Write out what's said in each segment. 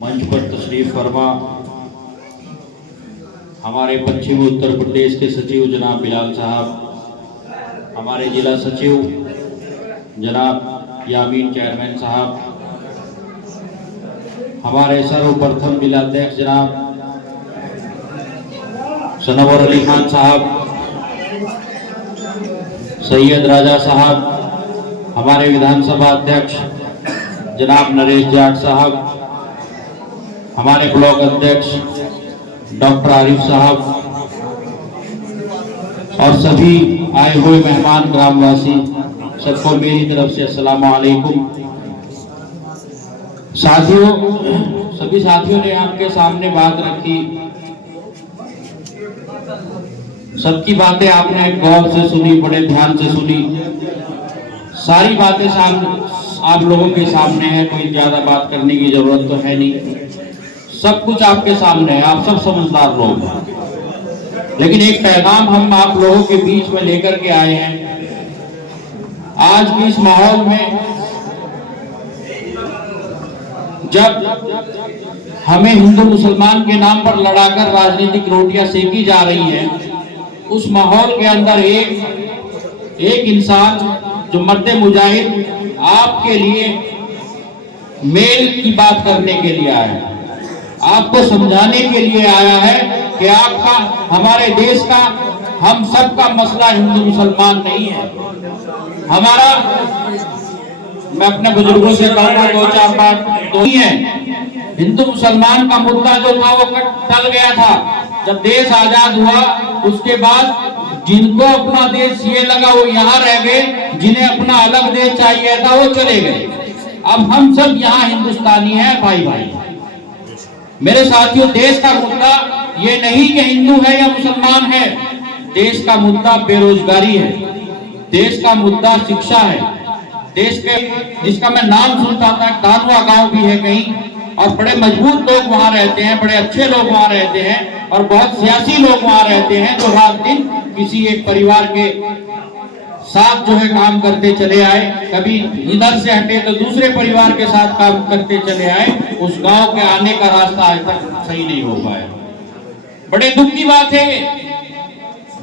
मंच पर तशरीफ फरमा हमारे पश्चिमी उत्तर प्रदेश के सचिव जनाब बिलाल साहब, हमारे जिला सचिव जनाब यामीन चेयरमैन साहब, हमारे सर्वप्रथम जिलाध्यक्ष जनाब सनवर अली खान साहब, सैयद राजा साहब, हमारे विधानसभा अध्यक्ष जनाब नरेश जाट साहब, हमारे ब्लॉक अध्यक्ष डॉक्टर आरिफ साहब और सभी आए हुए मेहमान ग्रामवासी, सबको मेरी तरफ से अस्सलाम वालेकुम। साथियों, सभी साथियों ने आपके सामने बात रखी, सबकी बातें आपने गौर से सुनी, बड़े ध्यान से सुनी। सारी बातें आप लोगों के सामने है, कोई ज्यादा बात करने की जरूरत तो है नहीं, सब कुछ आपके सामने है, आप सब समझदार लोग हैं। लेकिन एक पैगाम हम आप लोगों के बीच में लेकर के आए हैं। आज के इस माहौल में जब हमें हिंदू मुसलमान के नाम पर लड़ाकर राजनीतिक रोटियां सेकी जा रही हैं, उस माहौल के अंदर एक इंसान जो मर्द मुजाहिद आपके लिए मेल की बात करने के लिए आया है, आपको समझाने के लिए आया है कि आपका, हमारे देश का, हम सब का मसला हिंदू मुसलमान नहीं है। हमारा, मैं अपने बुजुर्गों से कहूंगा दो चार बात तो ही है। हिंदू मुसलमान का मुद्दा जो था वो टल गया था। जब देश आजाद हुआ उसके बाद जिनको अपना देश ये लगा वो यहाँ रह गए, जिन्हें अपना अलग देश चाहिए था वो चले गए। अब हम सब यहाँ हिंदुस्तानी हैं, भाई भाई। मेरे साथियों, देश का मुद्दा ये नहीं कि हिंदू है या मुसलमान है, देश का मुद्दा बेरोजगारी है, देश का मुद्दा शिक्षा है। देश के, जिसका मैं नाम सुनता था, कानवा गांव भी है कहीं, और बड़े मजबूत लोग वहां रहते हैं, बड़े अच्छे लोग वहां रहते हैं, और बहुत सियासी लोग वहां रहते हैं जो रात दिन किसी एक परिवार के साथ जो है काम करते चले आए, कभी इधर से हटे तो दूसरे परिवार के साथ काम करते चले आए। उस गांव के आने का रास्ता आज तक सही नहीं हो पाया। बड़े दुख की बात है,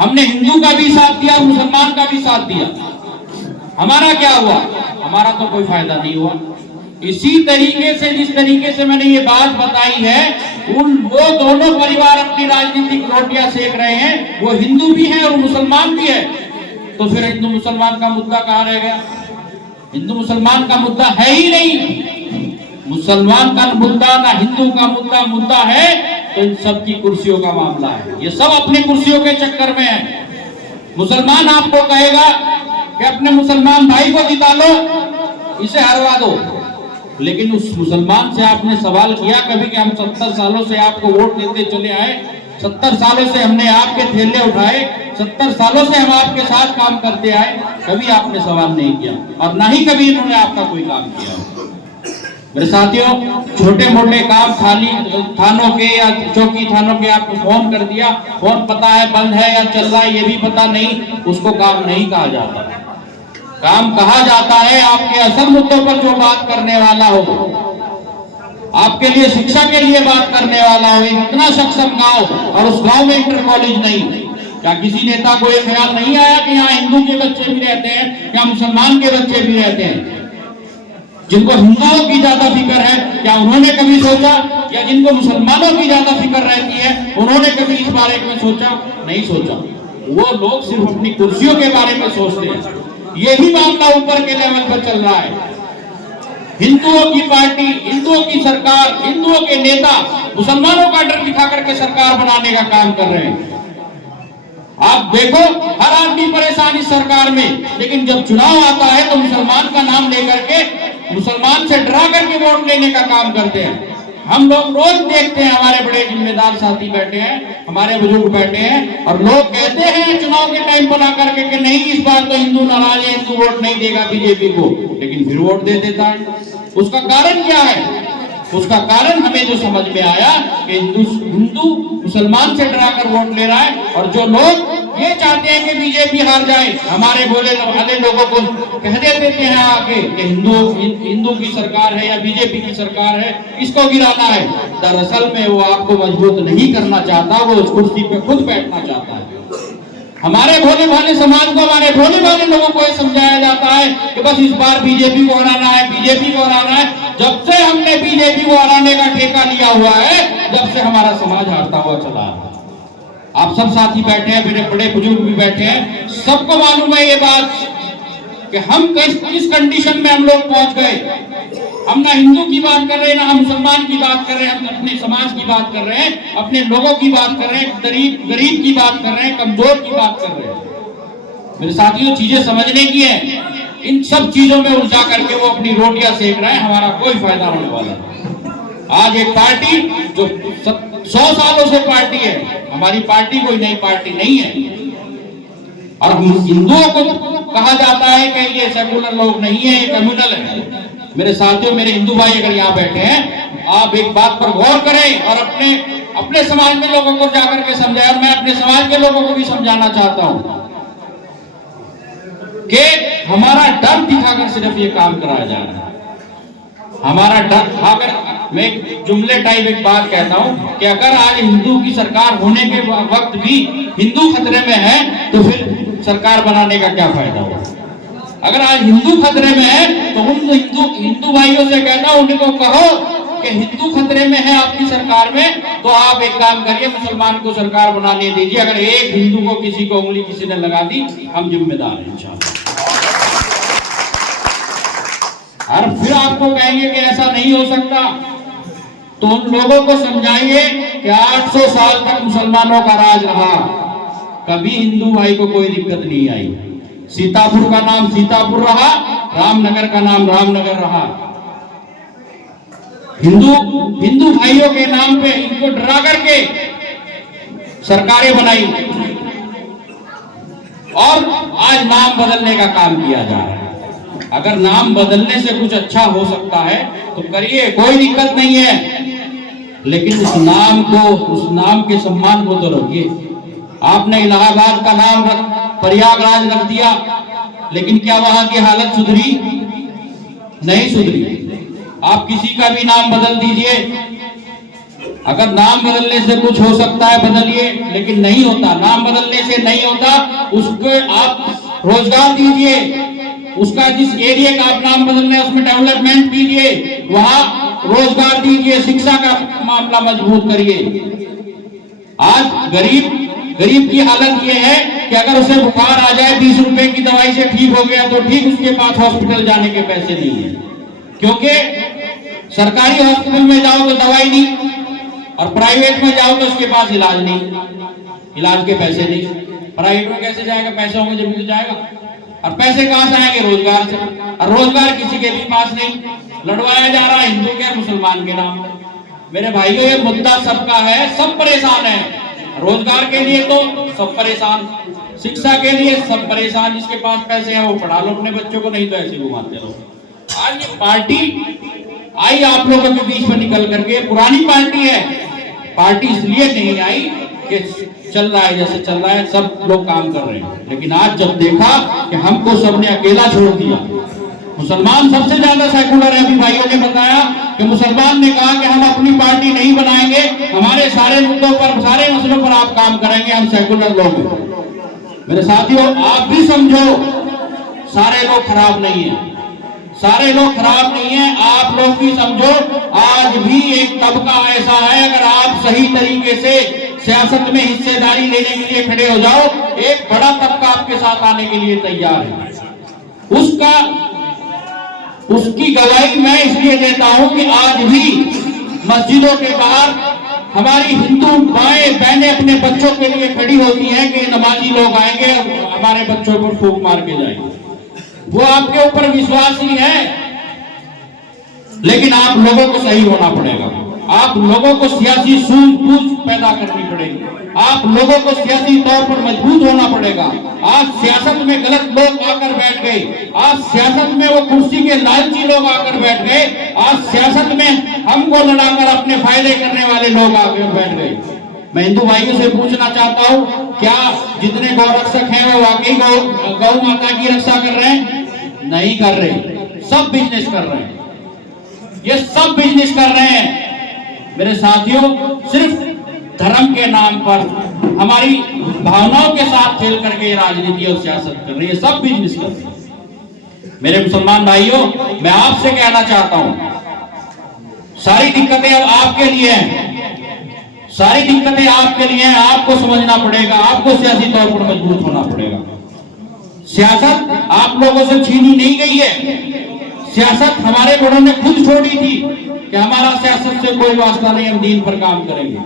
हमने हिंदू का भी साथ दिया, मुसलमान का भी साथ दिया, हमारा क्या हुआ? हमारा तो कोई फायदा नहीं हुआ। इसी तरीके से, जिस तरीके से मैंने ये बात बताई है, वो दोनों परिवार अपनी राजनीतिक रोटियां सेक रहे हैं, वो हिंदू भी है और मुसलमान भी है। तो फिर हिंदू मुसलमान का मुद्दा कहाँ रह गया? हिंदू मुसलमान का मुद्दा है ही नहीं। मुसलमान का मुद्दा ना हिंदू का मुद्दा है तो इन सब की कुर्सियों का मामला है। ये सब अपनी कुर्सियों के चक्कर में है। मुसलमान आपको कहेगा कि अपने मुसलमान भाई को जिता लो, इसे हरवा दो, लेकिन उस मुसलमान से आपने सवाल किया कभी कि हम 70 सालों से आपको वोट देते चले आए, 70 सालों से हमने आपके थैले उठाए, 70 सालों से हम आपके साथ काम करते आए, कभी आपने सवाल नहीं किया और ना ही कभी इन्होंने आपका कोई काम किया। मेरे साथियों, छोटे मोटे काम खाली थानों के या चौकी थानों के आपको फोन कर दिया, फोन पता है बंद है या चल रहा है ये भी पता नहीं, उसको काम नहीं कहा जाता। काम कहा जाता है आपके असल मुद्दों पर जो बात करने वाला हो, आपके लिए शिक्षा के लिए बात करने वाला हो। इतना सक्षम गांव और उस गांव में इंटर कॉलेज नहीं, क्या किसी नेता को यह ख्याल नहीं आया कि यहाँ हिंदू के बच्चे भी रहते हैं, क्या मुसलमान के बच्चे भी रहते हैं? जिनको हिंदुओं की ज्यादा फिक्र है, क्या उन्होंने कभी सोचा? या जिनको मुसलमानों की ज्यादा फिक्र रहती है, उन्होंने कभी इस बारे में सोचा? नहीं सोचा। वो लोग सिर्फ अपनी कुर्सियों के बारे में सोचते हैं। यही मामला ऊपर के लेवल पर चल रहा है। हिंदुओं की पार्टी, हिंदुओं की सरकार, हिंदुओं के नेता मुसलमानों का डर दिखा करके सरकार बनाने का काम कर रहे हैं। आप देखो, हर आदमी परेशान इस सरकार में, लेकिन जब चुनाव आता है तो मुसलमान का नाम लेकर के, मुसलमान से डरा करके वोट लेने का काम करते हैं। हम लोग रोज देखते हैं, हमारे बड़े जिम्मेदार साथी बैठे हैं, हमारे बुजुर्ग बैठे हैं, और लोग कहते हैं चुनाव के टाइम बना करके कि नहीं इस बार तो हिंदू नाराज है, हिंदू वोट नहीं देगा बीजेपी को, लेकिन फिर वोट दे देता है। उसका कारण क्या है? उसका कारण हमें जो समझ में आया कि हिंदू मुसलमान से डराकर वोट ले रहा है, और जो लोग ये चाहते हैं कि बीजेपी हार जाए। हमारे भोले भाले लोगों को कह देते हैं आके कि हिंदू की सरकार है या बीजेपी की सरकार है, इसको गिराना है। दरअसल में वो आपको मजबूत नहीं करना चाहता, वो उस कुर्सी पे खुद बैठना चाहता है। हमारे भोले भाले समाज को, हमारे भोले भाले लोगों को ये समझाया जाता है कि बस इस बार बीजेपी को हराना है, बीजेपी को हराना है। जब से हमने बीजेपी को हराने का ठेका लिया हुआ है, जब से हमारा समाज हारता हुआ चला है। आप सब साथी बैठे हैं, मेरे बड़े बुजुर्ग भी बैठे हैं, सबको मालूम है ये बात कि हम किस कंडीशन में हम लोग पहुंच गए। हम ना हिंदू की बात कर रहे हैं, ना हम मुसलमान की बात कर रहे हैं, हम अपने समाज की बात कर रहे हैं, अपने लोगों की बात कर रहे हैं, गरीब की बात कर रहे हैं, कमजोर की बात कर रहे हैं। मेरे साथियों, चीजें समझने की है। इन सब चीजों में उलझा करके वो अपनी रोटियां सेक रहे हैं, हमारा कोई फायदा होने वाला नहीं। आज एक पार्टी जो 100 सालों से पार्टी है, हमारी पार्टी कोई नई पार्टी नहीं है। और हम हिंदुओं को कहा जाता है कि ये सेकुलर लोग नहीं है, ये कम्युनल है। मेरे साथियों, मेरे हिंदू भाई अगर यहाँ बैठे हैं, आप एक बात पर गौर करें और अपने समाज में लोगों को जाकर के समझाएं। और मैं अपने समाज के लोगों को भी समझाना चाहता हूं कि हमारा डर दिखाकर सिर्फ ये काम कराया जा रहा है। हमारा डर, अगर मैं जुमले टाइप एक बात कहता हूं कि अगर आज हिंदू की सरकार होने के वक्त भी हिंदू खतरे में है, तो फिर सरकार बनाने का क्या फायदा होगा। अगर आज हिंदू खतरे में है तो उन हिंदू भाइयों से कहना, उनको कहो कि हिंदू खतरे में है आपकी सरकार में, तो आप एक काम करिए, मुसलमान को सरकार बनाने दीजिए। अगर एक हिंदू को किसी को उंगली किसी ने लगा दी, हम जिम्मेदार हैं इंशाअल्लाह। और फिर आपको कहेंगे कि ऐसा नहीं हो सकता, तो उन लोगों को समझाइए कि 800 साल तक मुसलमानों का राज रहा, कभी हिंदू भाई को कोई दिक्कत नहीं आई। सीतापुर का नाम सीतापुर रहा, रामनगर का नाम रामनगर रहा। हिंदू भाइयों के नाम पे इनको डरा करके सरकारें बनाई और आज नाम बदलने का काम किया जा रहा है। अगर नाम बदलने से कुछ अच्छा हो सकता है तो करिए, कोई दिक्कत नहीं है, लेकिन उस नाम के सम्मान को तो रखिए। आपने इलाहाबाद का नाम प्रयागराज रख दिया, लेकिन क्या वहां की हालत सुधरी? नहीं सुधरी। आप किसी का भी नाम बदल दीजिए, अगर नाम बदलने से कुछ हो सकता है बदलिए, लेकिन नहीं होता। नाम बदलने से नहीं होता, उसको आप रोजगार दीजिए, उसका जिस एरिया का आप नाम बदलने उसमें डेवलपमेंट कीजिए, वहां रोजगार दीजिए, शिक्षा का मामला मजबूत करिए। आज गरीब की हालत यह है कि अगर उसे बुखार आ जाए, 20 रुपए की दवाई से ठीक हो गया तो ठीक, उसके पास हॉस्पिटल जाने के पैसे नहीं है, क्योंकि सरकारी हॉस्पिटल में जाओ तो दवाई नहीं, और प्राइवेट में जाओ तो उसके पास इलाज नहीं, इलाज के पैसे नहीं। प्राइवेट में कैसे जाएगा? पैसे होंगे जब तो जाएगा। और पैसे कहां से आएंगे? रोजगार से। और रोजगार किसी के भी पास नहीं, लड़वाया जा रहा है हिंदू के मुसलमान के नाम। मेरे भाइयों, ये मुद्दा सबका है, सब परेशान है। रोजगार के लिए तो सब परेशान, शिक्षा के लिए सब परेशान। जिसके पास पैसे हैं वो पढ़ा लो अपने बच्चों को, नहीं तो ऐसे घुमाते रहो। आज ये पार्टी आई आप लोगों के बीच में निकल करके, पुरानी पार्टी है। पार्टी इसलिए नहीं आई कि चल रहा है जैसे चल रहा है, सब लोग काम कर रहे हैं, लेकिन आज जब देखा कि हमको सबने अकेला छोड़ दिया, मुसलमान सबसे ज्यादा सेकुलर है। अभी भाइयों ने बताया कि मुसलमान ने कहा कि हम अपनी पार्टी नहीं बनाएंगे, हमारे सारे मुद्दों पर, सारे मसलों पर आप काम करेंगे, हम सेकुलर लोग हैं। मेरे साथियों, आप भी समझो, सारे लोग खराब नहीं है, सारे लोग खराब नहीं है। आप लोग भी समझो, आज भी एक तबका ऐसा है, अगर आप सही तरीके से सियासत में हिस्सेदारी लेने के लिए खड़े हो जाओ, एक बड़ा तबका आपके साथ आने के लिए तैयार है। उसकी गवाही मैं इसलिए देता हूं कि आज भी मस्जिदों के बाहर हमारी हिंदू माएं बहनें अपने बच्चों के लिए खड़ी होती हैं कि नमाजी लोग आएंगे और हमारे बच्चों पर फूंक मार के जाएंगे। वो आपके ऊपर विश्वास ही है, लेकिन आप लोगों को सही होना पड़ेगा। आप लोगों को सियासी सूझबूझ पैदा करनी पड़ेगी, आप लोगों को सियासी तौर पर मजबूत होना पड़ेगा। आज सियासत में गलत लोग आकर बैठ गए, आज सियासत में वो कुर्सी के लालची लोग आकर बैठ गए, आज सियासत में हमको लड़ाकर अपने फायदे करने वाले लोग आकर बैठ गए। मैं हिंदू भाइयों से पूछना चाहता हूं, क्या जितने गौरक्षक हैं वो वाकई गौ माता की रक्षा कर रहे हैं? नहीं कर रहे, सब बिजनेस कर रहे हैं, ये सब बिजनेस कर रहे हैं। मेरे साथियों, सिर्फ धर्म के नाम पर हमारी भावनाओं के साथ खेल करके राजनीति और सियासत कर रही है, सब बिजनेस कर रही है। मेरे मुसलमान भाइयों, मैं आपसे कहना चाहता हूं, सारी दिक्कतें अब आपके लिए हैं, सारी दिक्कतें आपके लिए हैं। आपको समझना पड़ेगा, आपको सियासी तौर पर मजबूत होना पड़ेगा। सियासत आप लोगों से छीनी नहीं गई है, सियासत हमारे बड़ों ने खुद छोड़ी थी कि हमारा सियासत से कोई वास्ता नहीं, हम दीन पर काम करेंगे।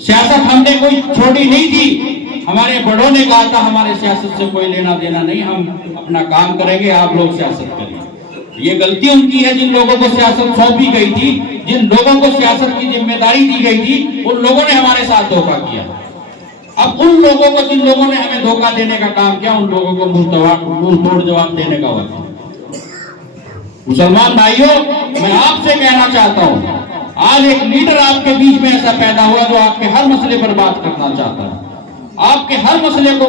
सियासत हमने कोई छोड़ी नहीं थी, हमारे बड़ों ने कहा था हमारे सियासत से कोई लेना देना नहीं, हम अपना काम करेंगे, आप लोग सियासत करेंगे। ये गलती उनकी है जिन लोगों को सियासत सौंपी गई थी, जिन लोगों को सियासत की जिम्मेदारी दी गई थी, उन लोगों ने हमारे साथ धोखा किया। अब उन लोगों को, जिन लोगों ने हमें धोखा देने का काम किया, उन लोगों को मुंह तोड़ जवाब देने का वक्त। मुसलमान भाइयों, मैं आपसे कहना चाहता हूं, आज एक लीडर आपके बीच में ऐसा पैदा हुआ जो आपके हर मसले पर बात करना चाहता है, आपके हर मसले को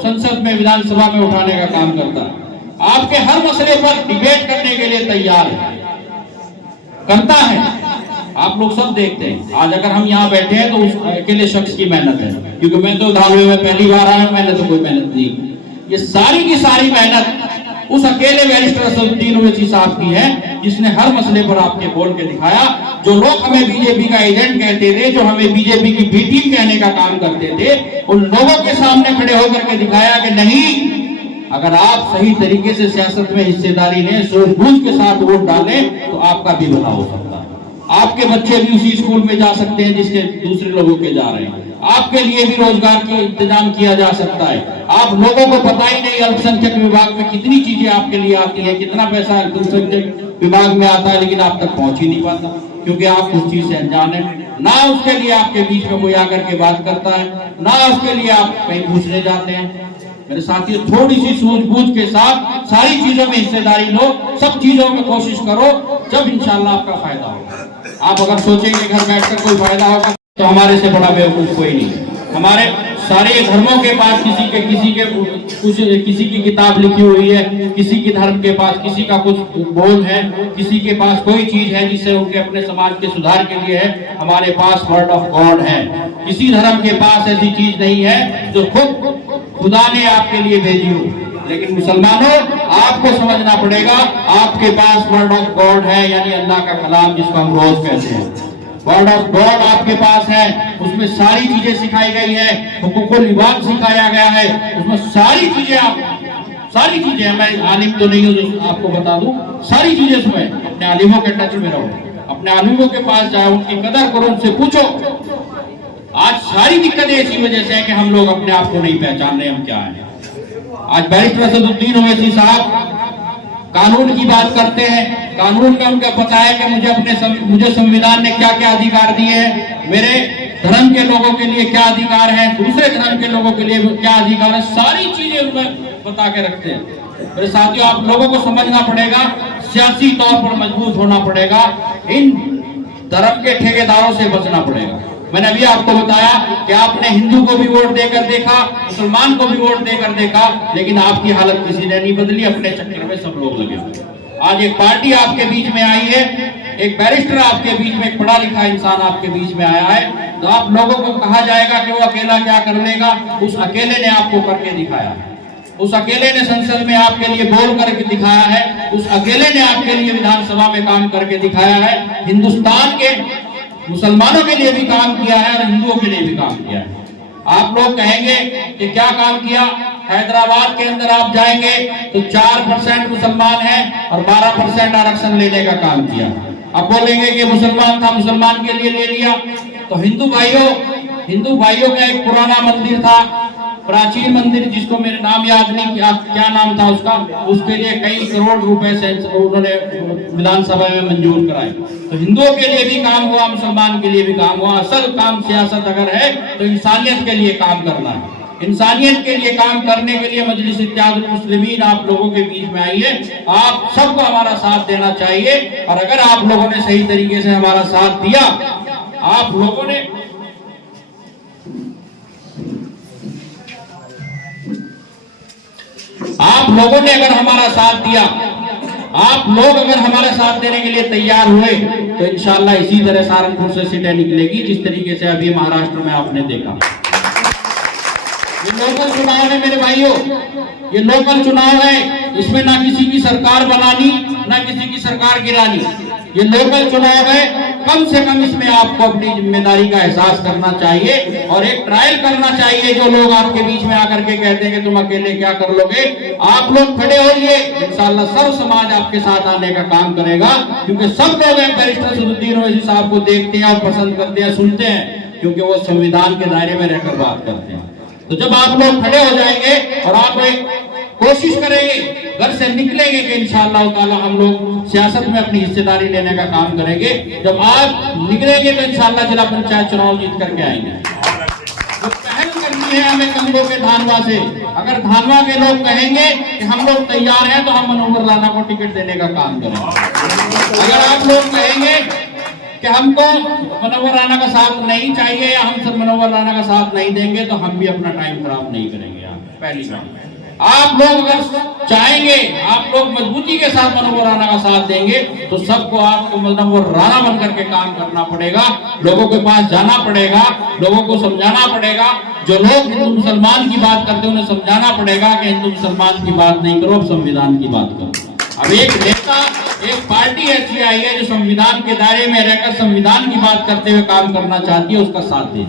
संसद में, विधानसभा में उठाने का काम करता है, आपके हर मसले पर डिबेट करने के लिए तैयार है, करता है। आप लोग सब देखते हैं। आज अगर हम यहाँ बैठे हैं तो उस अकेले शख्स की मेहनत है, क्योंकि मैं तो धालवे में पहली बार आया हूं, मैंने तो कोई मेहनत नहीं। ये सारी की सारी मेहनत उस अकेले बैरिस्टर असदुद्दीन ओवैसी साहब की है, जिसने हर मसले पर आपके बोल के दिखाया। जो लोग हमें बीजेपी का एजेंट कहते थे, जो हमें बीजेपी की बी टीम कहने का काम करते थे, उन लोगों के सामने खड़े होकर के दिखाया कि नहीं, अगर आप सही तरीके से सियासत में हिस्सेदारी लें, सूझबूझ के साथ वोट डालें, तो आपका भी भला हो सकता है। आपके बच्चे भी उसी स्कूल में जा सकते हैं जिसके दूसरे लोगों के जा रहे हैं। आपके लिए भी रोजगार के इंतजाम किया जा सकता है। आप लोगों को पता ही नहीं, अल्पसंख्यक विभाग में कितनी चीजें आपके लिए आती है, कितना पैसा अल्पसंख्यक विभाग में आता है, लेकिन आप तक पहुंच ही नहीं पाता, क्योंकि आप उस चीज से अनजान है। ना उसके लिए आपके बीच में कोई आकर के बात करता है, ना उसके लिए आप कहीं पूछने जाते हैं। मेरे साथियों, थोड़ी सी सूझबूझ के साथ सारी चीजों में हिस्सेदारी लो, सब चीजों में कोशिश करो, जब इंशाल्लाह आपका फायदा होगा। आप अगर सोचेंगे घर बैठकर कोई फायदा होगा, तो हमारे से बड़ा बेवकूफ कोई नहीं है। हमारे सारे धर्मों के पास किसी की किताब लिखी हुई है, किसी की धर्म के पास किसी का कुछ बोध है, किसी के पास कोई चीज है जिससे उनके अपने समाज के सुधार के लिए है। हमारे पास वर्ड ऑफ गॉड है। किसी धर्म के पास ऐसी चीज नहीं है जो खुद खुदा ने आपके लिए भेजी हो। लेकिन मुसलमानों, आपको समझना पड़ेगा, आपके पास वर्ड ऑफ गॉड है, यानी अल्लाह का कलाम, जिसको हम रोज कहते हैं। वर्ड ऑफ गॉड आपके पास है, उसमें सारी चीजें सिखाई गई है, हुकूकुल इबाद सिखाया गया है, उसमें सारी चीजें, मैं आलिम तो नहीं हूँ जो आपको बता दूं, सारी चीजें उसमें। अपने आलिमों के टच में रहो, अपने आलिमों के पास जाओ, उनकी कदर करो, उनसे पूछो। आज सारी दिक्कतें इसी वजह से है कि हम लोग अपने आप को नहीं पहचान रहे हम क्या है। आज बैरिस्टर असदुद्दीन ओवैसी साहब कानून की बात करते हैं, कानून में उनका पता है कि मुझे संविधान ने क्या क्या अधिकार दिए हैं, मेरे धर्म के लोगों के लिए क्या अधिकार है, दूसरे धर्म के लोगों के लिए क्या अधिकार है, सारी चीजें उनमें बता के रखते हैं। मेरे साथियों, आप लोगों को समझना पड़ेगा, सियासी तौर पर मजबूत होना पड़ेगा, इन धर्म के ठेकेदारों से बचना पड़ेगा। मैंने अभी आपको बताया कि आपने हिंदू को भी वोट देकर देखा, मुसलमान को भी वोट देकर देखा, लेकिन आपकी हालत किसी ने नहीं बदली, अपने चक्कर में सब लोग लगे हुए। आज एक पार्टी आपके बीच में आई है, एक बैरिस्टर आपके बीच में, एक पढ़ा लिखा इंसान आपके बीच में आया है, तो आप लोगों को कहा जाएगा कि वो अकेला क्या कर लेगा। उस अकेले ने आपको करके दिखाया है, उस अकेले ने संसद में आपके लिए बोल करके दिखाया है, उस अकेले ने आपके लिए विधानसभा में काम करके दिखाया है। हिंदुस्तान के मुसलमानों के लिए भी काम किया है और हिंदुओं के लिए भी काम किया है। आप लोग कहेंगे कि क्या काम किया। हैदराबाद के अंदर आप जाएंगे तो 4% मुसलमान हैं और 12% आरक्षण लेने का काम किया। अब बोलेंगे कि मुसलमान था, मुसलमान के लिए ले लिया। तो हिंदू भाइयों का एक पुराना मंदिर था, प्राचीन मंदिर, जिसको मेरे नाम याद नहीं, क्या नाम था उसका, उसके लिए कई करोड़ रुपए से उन्होंने विधानसभा में मंजूर कराए। तो हिंदुओं के लिए भी काम हुआ, मुसलमान के लिए भी काम हुआ। असल काम सियासत अगर है तो इंसानियत के लिए काम करना है। इंसानियत के लिए काम करने के लिए मजलिस इत्तेहादुल मुस्लिमीन आप लोगों के बीच में आई है। आप सबको हमारा साथ देना चाहिए, और अगर आप लोगों ने सही तरीके से हमारा साथ दिया, आप लोगों ने आप लोगों ने अगर हमारा साथ दिया, आप लोग अगर हमारे साथ देने के लिए तैयार हुए, तो इंशाल्लाह इसी तरह सहारनपुर से सीटें निकलेगी जिस तरीके से अभी महाराष्ट्र में आपने देखा। ये लोकल चुनाव है मेरे भाइयों, ये लोकल चुनाव है, इसमें ना किसी की सरकार बनानी ना किसी की सरकार गिरानी। ये लोकल चुनाव है, कम से कम इसमें आपको अपनी जिम्मेदारी का एहसास करना चाहिए और एक ट्रायल करना चाहिए। जो लोग आपके बीच में आकर के कहते हैं कि तुम अकेले क्या कर लोगे, आप लोग खड़े होइए, इंशाल्लाह सर्व समाज आपके साथ आने का काम करेगा। क्योंकि सब लोग बैरिस्टर सदुद्दीन ओवैसी साहब को देखते हैं और पसंद करते हैं, सुनते हैं, क्योंकि वो संविधान के दायरे में रहकर बात करते हैं। तो जब आप लोग खड़े हो जाएंगे और आप एक कोशिश करेंगे, घर से निकलेंगे कि इंशाअल्लाह ताला हम लोग सियासत में अपनी हिस्सेदारी लेने का काम करेंगे। जब आप निकलेंगे तो इंशाअल्लाह जिला पंचायत चुनाव जीत करके आएंगे। तो पहल करनी है हमें कंगो के धानवा से। अगर धानवा के लोग कहेंगे कि हम लोग तैयार हैं, तो हम मनोहर राणा को टिकट देने का काम करेंगे। अगर आप लोग कहेंगे कि हमको मनोहर राणा का साथ नहीं चाहिए या हम सब मनोहर राणा का साथ नहीं देंगे, तो हम भी अपना टाइम खराब नहीं करेंगे। पहली बात, आप लोग अगर चाहेंगे, आप लोग मजबूती के साथ मनोहर राणा का साथ देंगे, तो सबको आपको मनोहर राणा बन करके काम करना पड़ेगा, लोगों के पास जाना पड़ेगा, लोगों को समझाना पड़ेगा। जो लोग हिंदू मुसलमान की बात करते हैं उन्हें समझाना पड़ेगा कि हिंदू मुसलमान की बात नहीं करो, अब संविधान की बात करो। अब एक नेता, एक पार्टी ऐसी आई है जो संविधान के दायरे में रहकर संविधान की बात करते हुए काम करना चाहती है, उसका साथ दे।